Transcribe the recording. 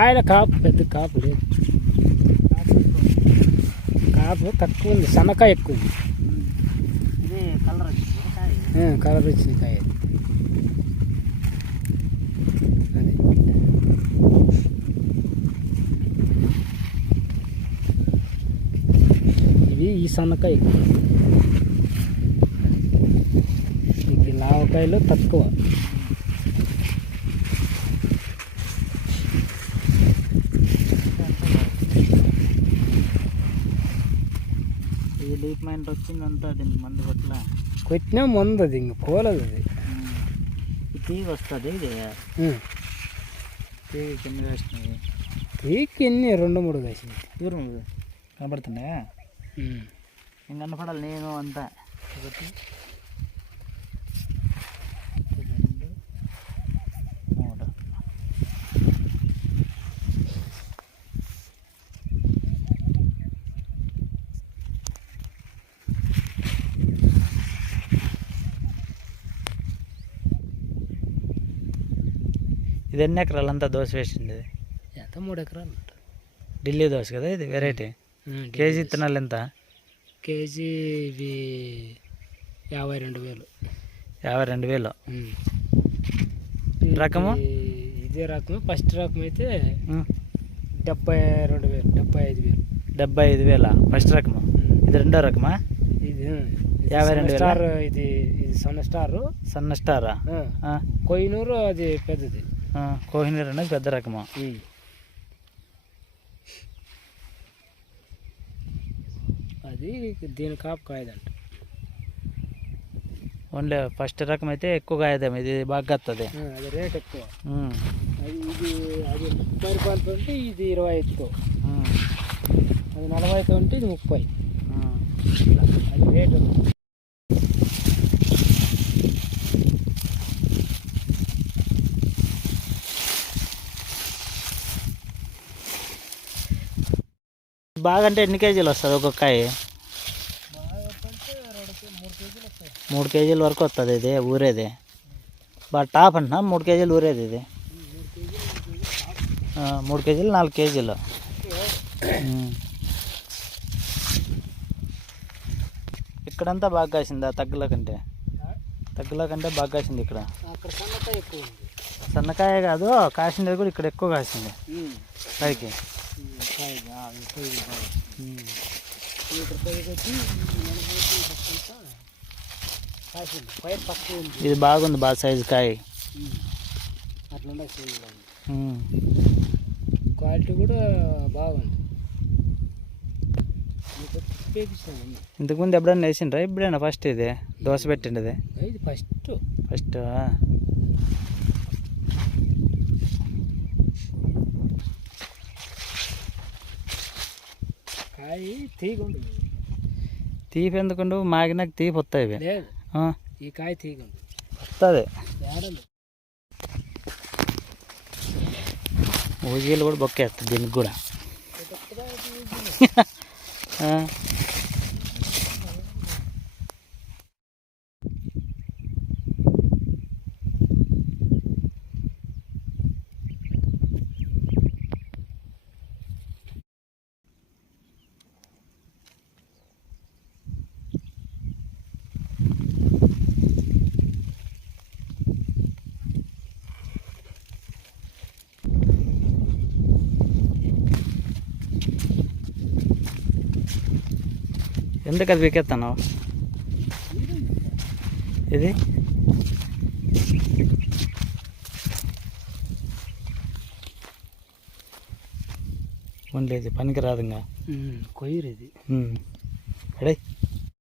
కాయల కాపు పెద్ద కాపు లేదు, కాపు తక్కువ ఉంది, సన్నకాయ ఎక్కువ ఉంది. ఇది కలర్ వచ్చింది, కలర్ వచ్చింది కాయ. అది ఇవి ఈ సన్నకాయ ఎక్కువ, ఈ లావకాయలు తక్కువ. ఇది లీప్ మైండ్ వచ్చిందంతా దీనికి మందు కొట్ల కొట్టినా మందు అది ఇంక పోలేదు. అది తీగ వస్తుంది, ఇది తీగ కింద వేసినవి, తీగకి ఎన్ని 2-3 కాసింది. దూరం కనబడుతున్నాయా? ఇంక కనపడాలి నేను అంతా. 1 2 3. ఇది ఎన్ని ఎకరాలు అంతా దోశ వేసింది? ఎంత 3 ఎకరాలు ఉంటుంది. ఢిల్లీ దోశ కదా ఇది, వెరైటీ. కేజీ విత్తనాలు ఎంత? కేజీ ఇవి 52,000. 52,000. రకము ఇదే రకము. ఫస్ట్ రకం అయితే 72,000, 75,000. 75,000 ఫస్ట్ రకము. ఇది రెండో రకమా? ఇది 52,000. స్టార్. ఇది సన్న స్టారు. సన్న స్టారా? కొయ్యూరు అది పెద్దది. కోహినూర్ అనేది పెద్ద రకము. అది దీని కాపు కాయదంట. ఓన్లీ ఫస్ట్ రకం అయితే ఎక్కువ కాయదేమో, ఇది బాగా వస్తుంది. అది రేట్ ఎక్కువ. అది 30 రూపాయలతో ఉంటే ఇది 25తో, అది 40తో ఉంటే ఇది 30. అది రేటు. బాగా అంటే ఎన్ని కేజీలు వస్తుంది ఒక్కొక్క కాయ? 3 కేజీల వరకు వస్తుంది. ఇది ఊరేది బాగా టాప్ అంటున్నా. 3 కేజీలు ఊరేది ఇది. 3 కేజీలు 4 కేజీలు. ఇక్కడంతా బాగా కాసిందా? తగ్గుల కంటే బాగా కాసింది ఇక్కడ. సన్నకాయ కాదు కాసింది కూడా ఇక్కడ ఎక్కువ కాసింది పైకి. ఇది బాగుంది, బాగా సైజు కాయ. అట్లా క్వాలిటీ కూడా బాగుంది. ఇంతకుముందు ఎప్పుడైనా వేసిండ్రా? ఇప్పుడైనా ఫస్ట్ ఇది దోశ పెట్టిండేది? ఇది ఫస్ట్. కాయ తీగ తీపి ఎందుకుండు? మాగినాక తీపి వస్తాయి ఇవి. ఈ కాయ తీగ వస్తుంది. ఊజీలు కూడా బొక్కేస్తుంది దీనికి కూడా. ఎందుకు అది వీకెత్తాను ఇది? ఓన్లీ ఇది పనికి రాదు. ఇంకా కొయ్యరు ఇది. అడే